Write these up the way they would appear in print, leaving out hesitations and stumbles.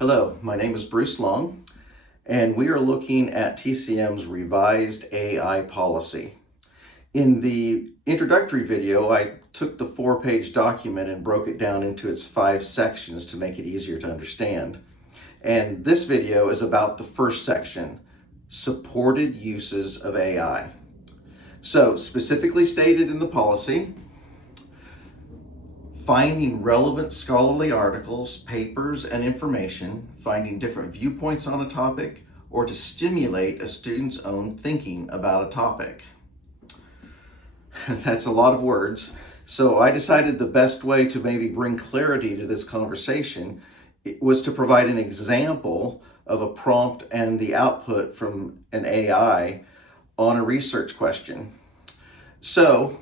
Hello, my name is Bruce Long, and we are looking at TCM's revised AI policy. In the introductory video, I took the 4-page document and broke it down into its 5 sections to make it easier to understand. And this video is about the first section, supported uses of AI. So, specifically stated in the policy, finding relevant scholarly articles, papers, and information, finding different viewpoints on a topic, or to stimulate a student's own thinking about a topic. That's a lot of words. So I decided the best way to maybe bring clarity to this conversation was to provide an example of a prompt and the output from an AI on a research question. So,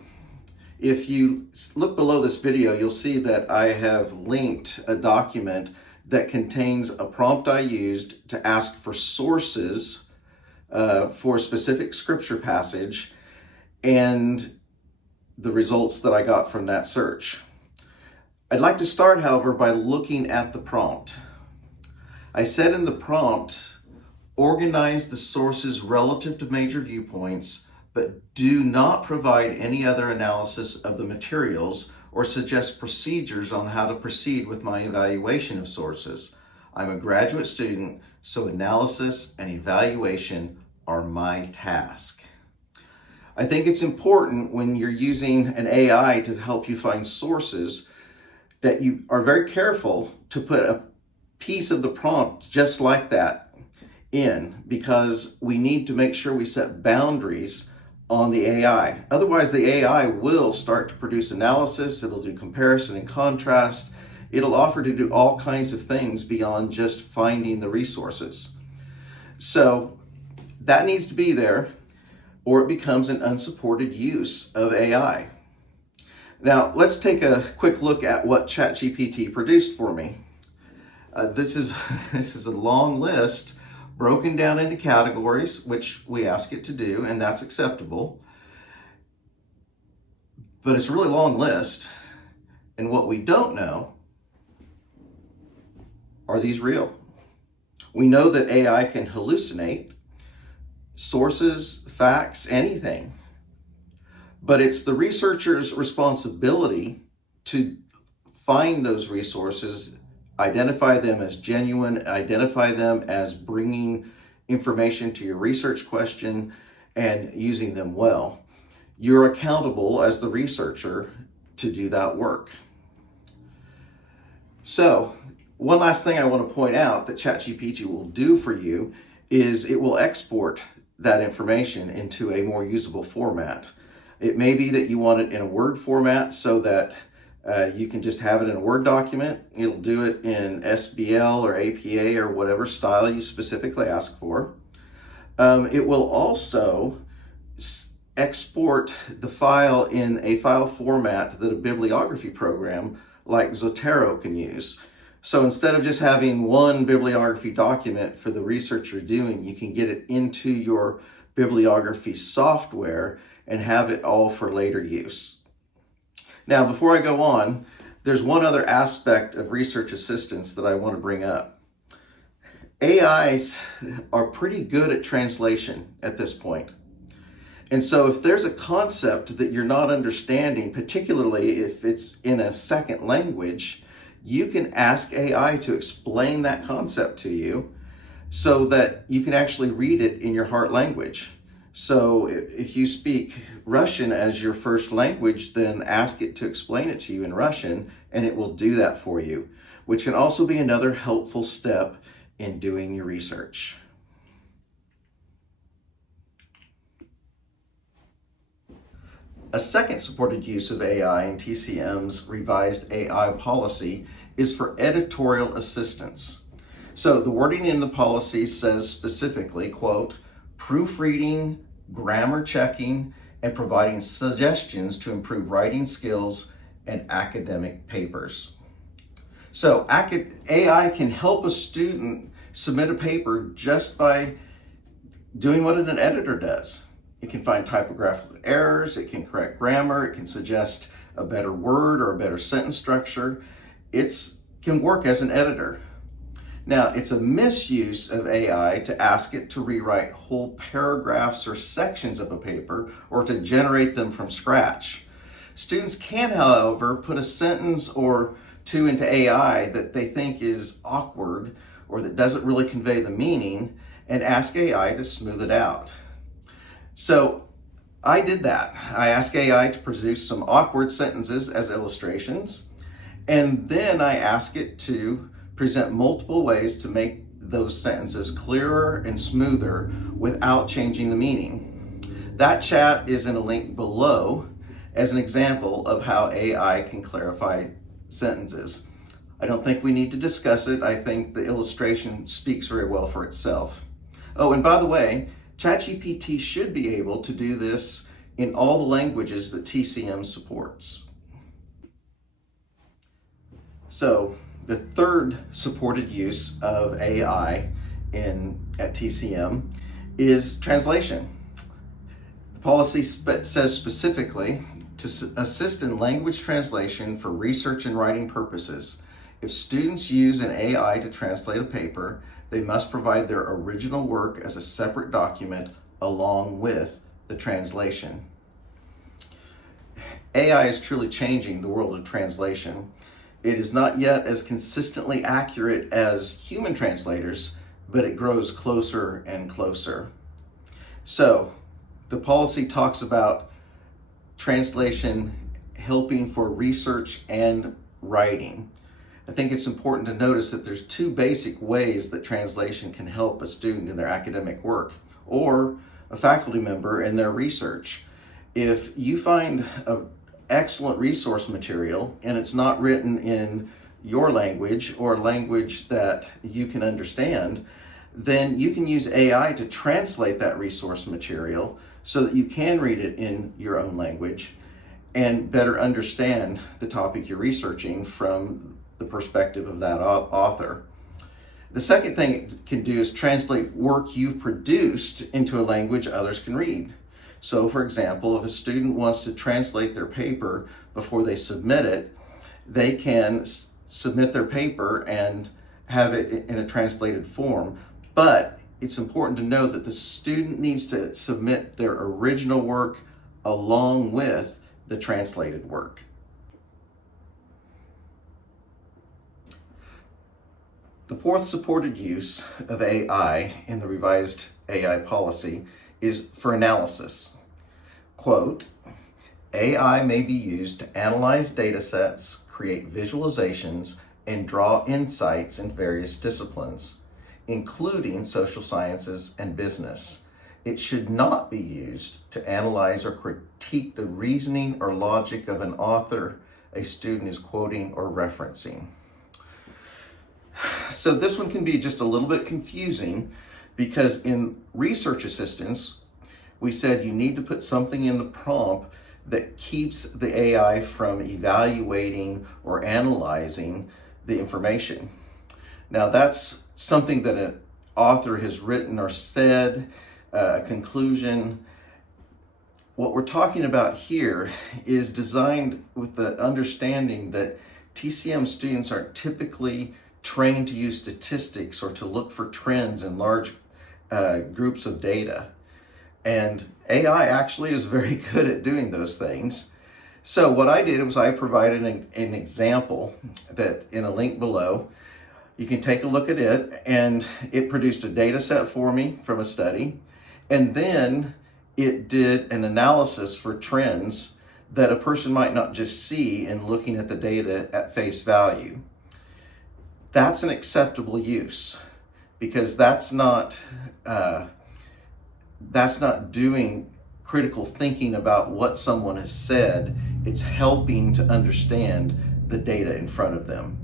if you look below this video, you'll see that I have linked a document that contains a prompt I used to ask for sources for a specific scripture passage and the results that I got from that search. I'd like to start, however, by looking at the prompt. I said in the prompt, organize the sources relative to major viewpoints, but do not provide any other analysis of the materials or suggest procedures on how to proceed with my evaluation of sources. I'm a graduate student, so analysis and evaluation are my task. I think it's important when you're using an AI to help you find sources that you are very careful to put a piece of the prompt just like that in, because we need to make sure we set boundaries on the AI. Otherwise, the AI will start to produce analysis, it'll do comparison and contrast, it'll offer to do all kinds of things beyond just finding the resources. So that needs to be there, or it becomes an unsupported use of AI. Now, let's take a quick look at what ChatGPT produced for me. This is a long list broken down into categories, which we ask it to do, and that's acceptable. But it's a really long list, and what we don't know, are these real? We know that AI can hallucinate sources, facts, anything, but it's the researcher's responsibility to find those resources, identify them as genuine, identify them as bringing information to your research question and using them well. You're accountable as the researcher to do that work. So, one last thing I want to point out that ChatGPT will do for you is it will export that information into a more usable format. It may be that you want it in a Word format so that you can just have it in a Word document. It'll do it in SBL or APA or whatever style you specifically ask for. It will also export the file in a file format that a bibliography program like Zotero can use. So instead of just having one bibliography document for the research you're doing, you can get it into your bibliography software and have it all for later use. Now, before I go on, there's one other aspect of research assistance that I want to bring up. AIs are pretty good at translation at this point. And so if there's a concept that you're not understanding, particularly if it's in a second language, you can ask AI to explain that concept to you so that you can actually read it in your heart language. So if you speak Russian as your first language, then ask it to explain it to you in Russian, and it will do that for you, which can also be another helpful step in doing your research. A second supported use of AI in TCM's revised AI policy is for editorial assistance. So the wording in the policy says specifically, quote, proofreading, grammar checking, and providing suggestions to improve writing skills and academic papers. So AI can help a student submit a paper just by doing what an editor does. It can find typographical errors, it can correct grammar, it can suggest a better word or a better sentence structure. It can work as an editor. Now, it's a misuse of AI to ask it to rewrite whole paragraphs or sections of a paper or to generate them from scratch. Students can, however, put a sentence or two into AI that they think is awkward or that doesn't really convey the meaning and ask AI to smooth it out. So I did that. I asked AI to produce some awkward sentences as illustrations, and then I asked it to present multiple ways to make those sentences clearer and smoother without changing the meaning. That chat is in a link below as an example of how AI can clarify sentences. I don't think we need to discuss it. I think the illustration speaks very well for itself. Oh, and by the way, ChatGPT should be able to do this in all the languages that TCM supports. So the third supported use of AI at TCM is translation. The policy says specifically to assist in language translation for research and writing purposes. If students use an AI to translate a paper, they must provide their original work as a separate document along with the translation. AI is truly changing the world of translation. It is not yet as consistently accurate as human translators, but it grows closer and closer. So, the policy talks about translation helping for research and writing. I think it's important to notice that there's two basic ways that translation can help a student in their academic work or a faculty member in their research. If you find an excellent resource material and it's not written in your language or a language that you can understand, then you can use AI to translate that resource material so that you can read it in your own language and better understand the topic you're researching from the perspective of that author. The second thing it can do is translate work you've produced into a language others can read. So, for example, if a student wants to translate their paper before they submit it, they can submit their paper and have it in a translated form. But it's important to know that the student needs to submit their original work along with the translated work. The fourth supported use of AI in the revised AI policy is for analysis. Quote, AI may be used to analyze data sets, create visualizations, and draw insights in various disciplines, including social sciences and business. It should not be used to analyze or critique the reasoning or logic of an author a student is quoting or referencing. So this one can be just a little bit confusing because in research assistance, we said you need to put something in the prompt that keeps the AI from evaluating or analyzing the information. Now that's something that an author has written or said, a conclusion. What we're talking about here is designed with the understanding that TCM students aren't typically trained to use statistics or to look for trends in large groups of data. And AI actually is very good at doing those things. So what I did was I provided an example that in a link below. You can take a look at it, and it produced a data set for me from a study. And then it did an analysis for trends that a person might not just see in looking at the data at face value. That's an acceptable use because that's not doing critical thinking about what someone has said. It's helping to understand the data in front of them.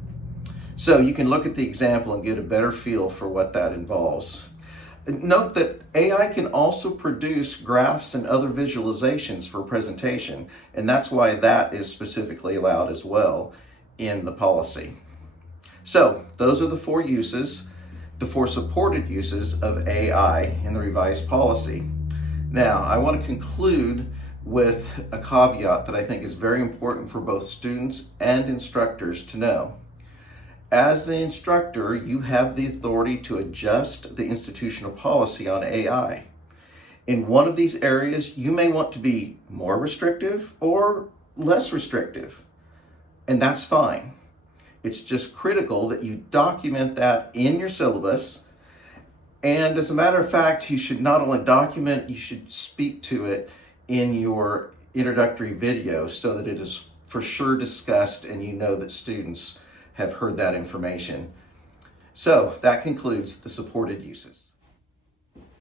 So you can look at the example and get a better feel for what that involves. Note that AI can also produce graphs and other visualizations for presentation, and that's why that is specifically allowed as well in the policy. So those are the four uses, the four supported uses of AI in the revised policy. Now, I want to conclude with a caveat that I think is very important for both students and instructors to know. as the instructor, you have the authority to adjust the institutional policy on AI. In one of these areas, you may want to be more restrictive or less restrictive, and that's fine. It's just critical that you document that in your syllabus. And as a matter of fact, you should not only document, you should speak to it in your introductory video so that it is for sure discussed and you know that students have heard that information. So that concludes the supported uses.